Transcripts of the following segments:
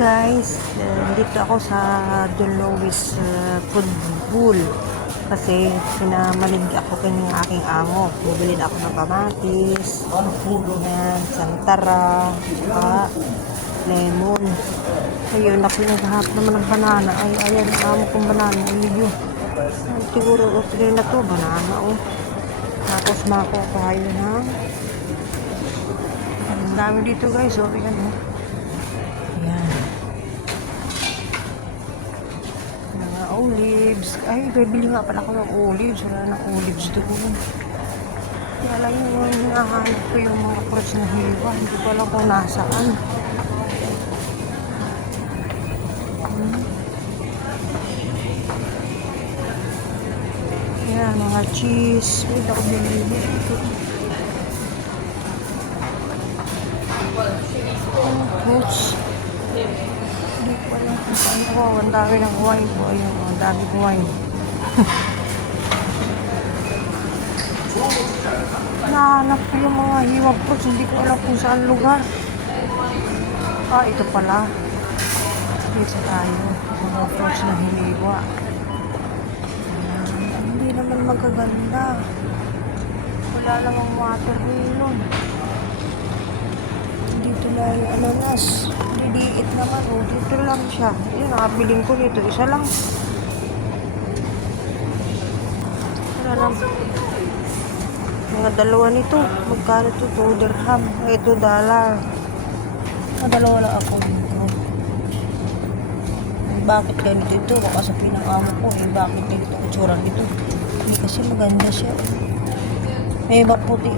Guys, dito ako sa Don Luis Food Bowl kasi pinamalig ako kanyang aking amo. Bumili na ako ng kamatis, yan, santara, saka lemon. Ayun, ako naghahap naman ng banana. Ay, ayan, ang amo kong banana. Ayun, siguro okay na to, banana, oh. Tapos makukuha yun, ha? Ang dami dito, guys, oh, yan, oh. Ayan. Mga olives. Ay, bibili nga pala ako ng olives. Wala ng olives doon. Kaya lang yung hinahanap ko yung mga fruits na hiwa. Hindi ko alam kung nasaan. Ayan, mga cheese. Wait, ako binili ito. Fruits. Hindi ko alam kung saan ako. Ang dami ng wine po. Ayun, ang dami ng wine. Nahanap ko yung mga hiwag fruits. Hindi ko alam kung saan lugar. Ah, ito pala. Dito tayo. Mga fruits na hiniwa. Hindi naman magaganda. Wala namang watermelon. Dito lang yung ananas. Liliit naman. Oh, dito lang siya. Yun, nakabiling ko dito. Isa lang. Wala lang. Mga dalawa nito. Magkano ito? 2 dirham. Ito, $1. Dalawa lang ako dito. Bakit ganito ito? Baka sa pinakamo ko. Bakit ganito ang itsura nito? Hindi kasi maganda siya. May iba puti.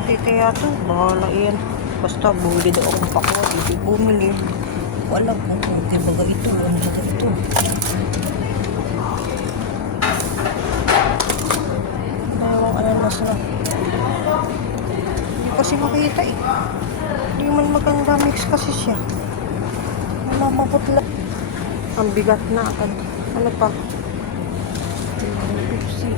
Okay kaya to. Bahala yan. Basta bumili daw akong pakwa. Hindi bumili. Wala kung okay baga ito. Ano baga ito? Dalawang ananas na. Hindi kasi makita eh. Hindi man maganda mix kasi siya. Mamaputla. Ang bigat na. Ano pa? Pepsi.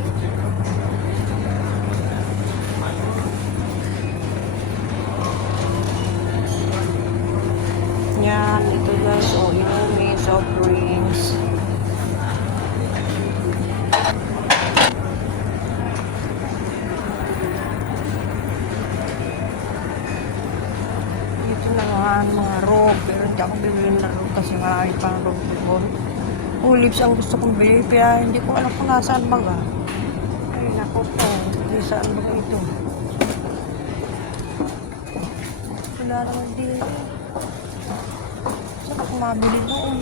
Yan. Ito guys. O, may soft drinks. Ito naman mga rope. Pero hindi ako bibili na rope kasi marami pang rope doon. Olives ang gusto kong bili. Kaya hindi ko alam kung nasaan baga. Ay nako po. Hindi saan baga ito. Wala naman din. Saan ako mabili noon?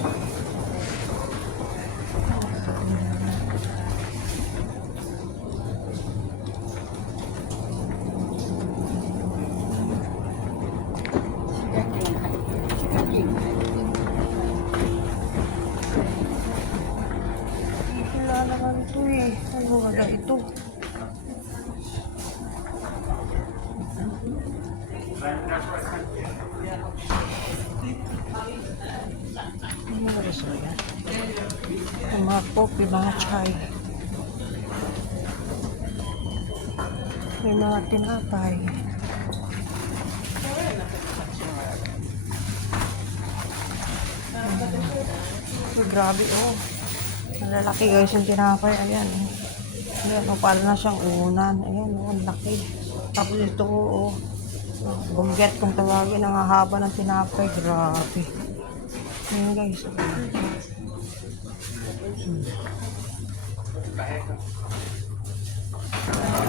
Wala naman ito eh. Ano wala ito? Ano ba ito yan? Ang mga coffee, mga chai. May mga tinapay. So, grabe oh. Malalaki guys yung tinapay. Ayan oh. Ayan oh, para na siyang unan. Ayan oh, ang laki. Tapos ito oh. Bungget kung tawagin ang haba ng tinapay. Grabe. Ayan guys.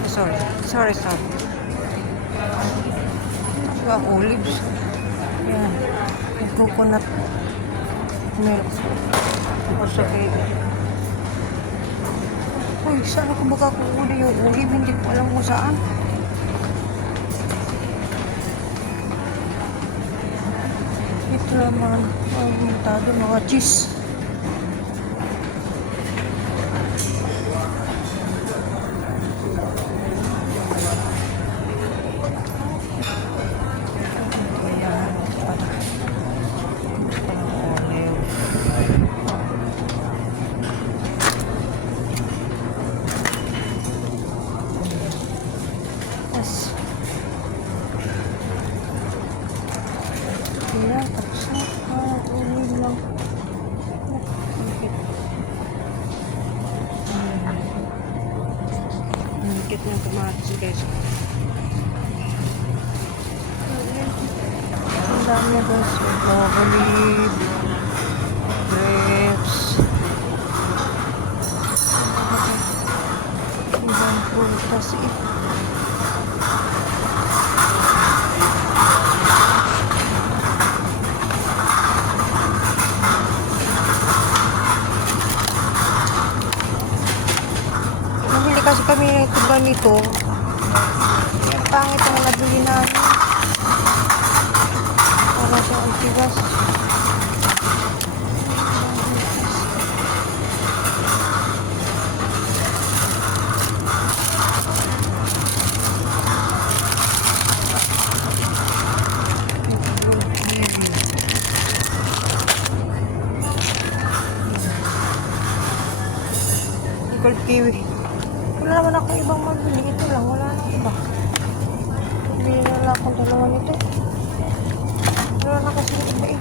Sorry. Diba, olives. Ayan. Yung coconut milk. Tapos okay. Uy, saan ako baka kuuli yung olive? Hindi ko alam kung saan. Ito naman. Buntado, mga cheese. Guys. Ang dami guys. Olive, grapes, ibang prutas eh. Nabili kasi kami ito ganito. Pangit ang nabili namin. Para sa antigas. Gold kiwi. Wala naman ako ibang mabili. Ito lang. Wala na iba. Bili na lang akong dalawa nito. Wala na kasi iba eh.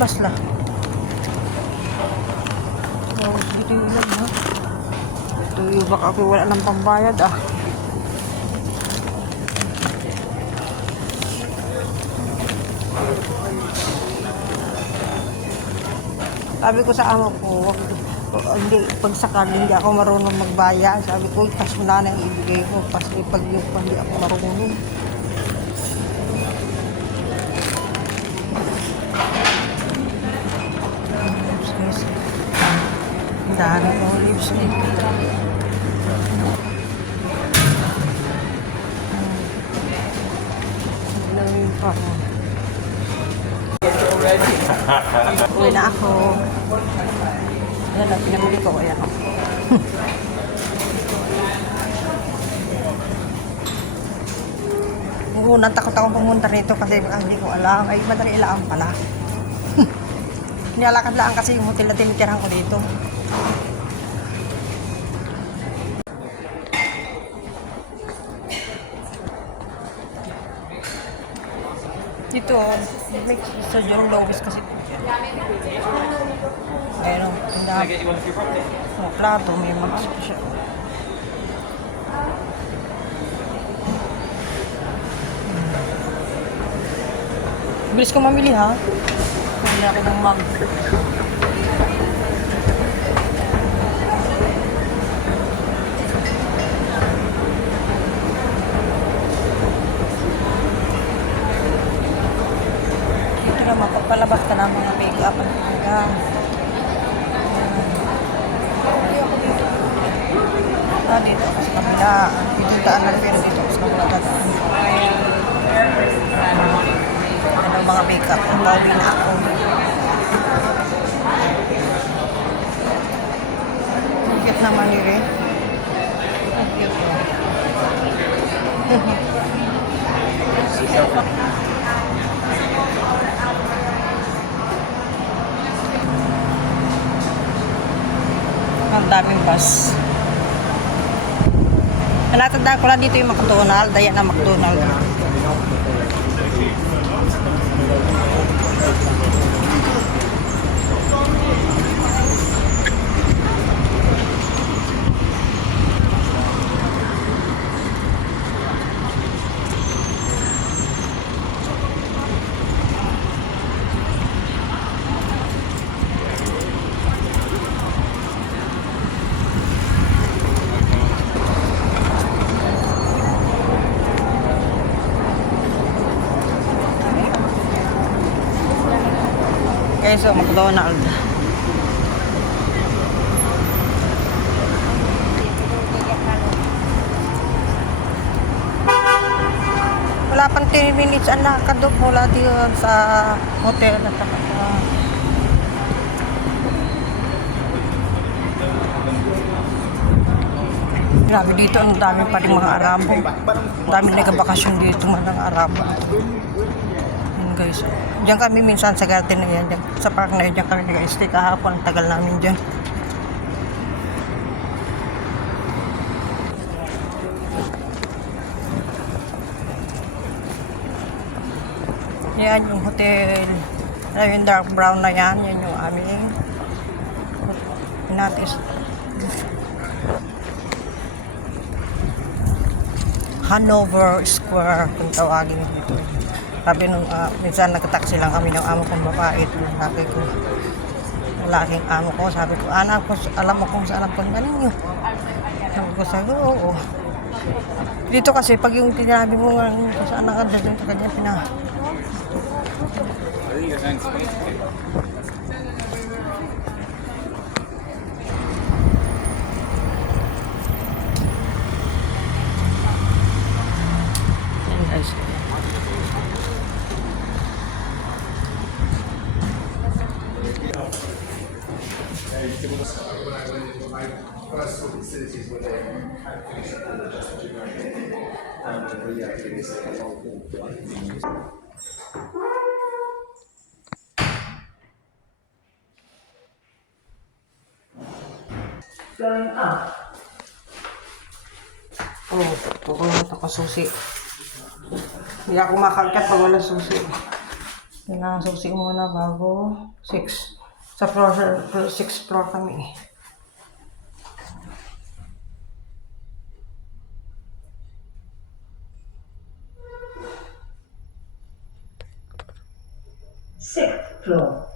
Basla. Oh, dito yung ilan ha. Ito yung baka ako wala ng pambayad ah. Sabi ko sa ama ko, hindi, pag sakali hindi ako marunong magbaya. Sabi ko, cash mo na nang ibigay ko. Kasi pag hindi ako marunong. Ang dami ng olives eh. Uwi na ako. Ayan lang, pinamili ko. Ayan ako. Unang takot akong pumunta rito kasi hindi ko alam. Ay, madali lang pala. Nilalakad lang kasi yung hotel na tinitirahan ko dito. Dito, may sa John Lewis kasi. Ayun, ang plato, may mga siya. Bilis ko mamili ha. Mamili ako ng mug. Dito na mapapalabas ka ng mga make-up at mga. Dito ako sa kabila. Dito daan na pero dito ako sa kabila dadaan. Ano mga make-up. Ang bawi na ako. Ang cute naman nila eh. Ang cute mo. Ang daming bus. Natatandaan ko lang dito yung McDonald's. Daya na McDonald's. Okay, so McDonald's. Wala pang 10 minutes ang lakad doon mula dito sa hotel at saka sa grabe dito, ang dami pa rin mga Arabo. Ang dami nagabakasyon dito mga Arabo. Guys, diyan kami minsan sa garden na yan, dyan, sa park na yan, diyan kami nag-stay kahapon, ang tagal namin dyan. Yan yung hotel. Yung dark brown na yan. Yan yung aming natis. Hanover Square kung tawagin dito. Sabi nung minsan nagtaksi lang kami ng amo kong babae. Sabi ko, lalaking amo ko. Sabi ko, anak ko, alam mo kung saan ang paggaling nyo. Sabi ko, oo. Dito kasi, pag yung tinabi mo nga kung saan nakadal sa kanya, yan guys. Oh, kukulungan ako susi. Hindi ako makagkat pag walang susi. Kailangan susi muna bago 6. Sa floor, 6th floor kami. Sixth floor.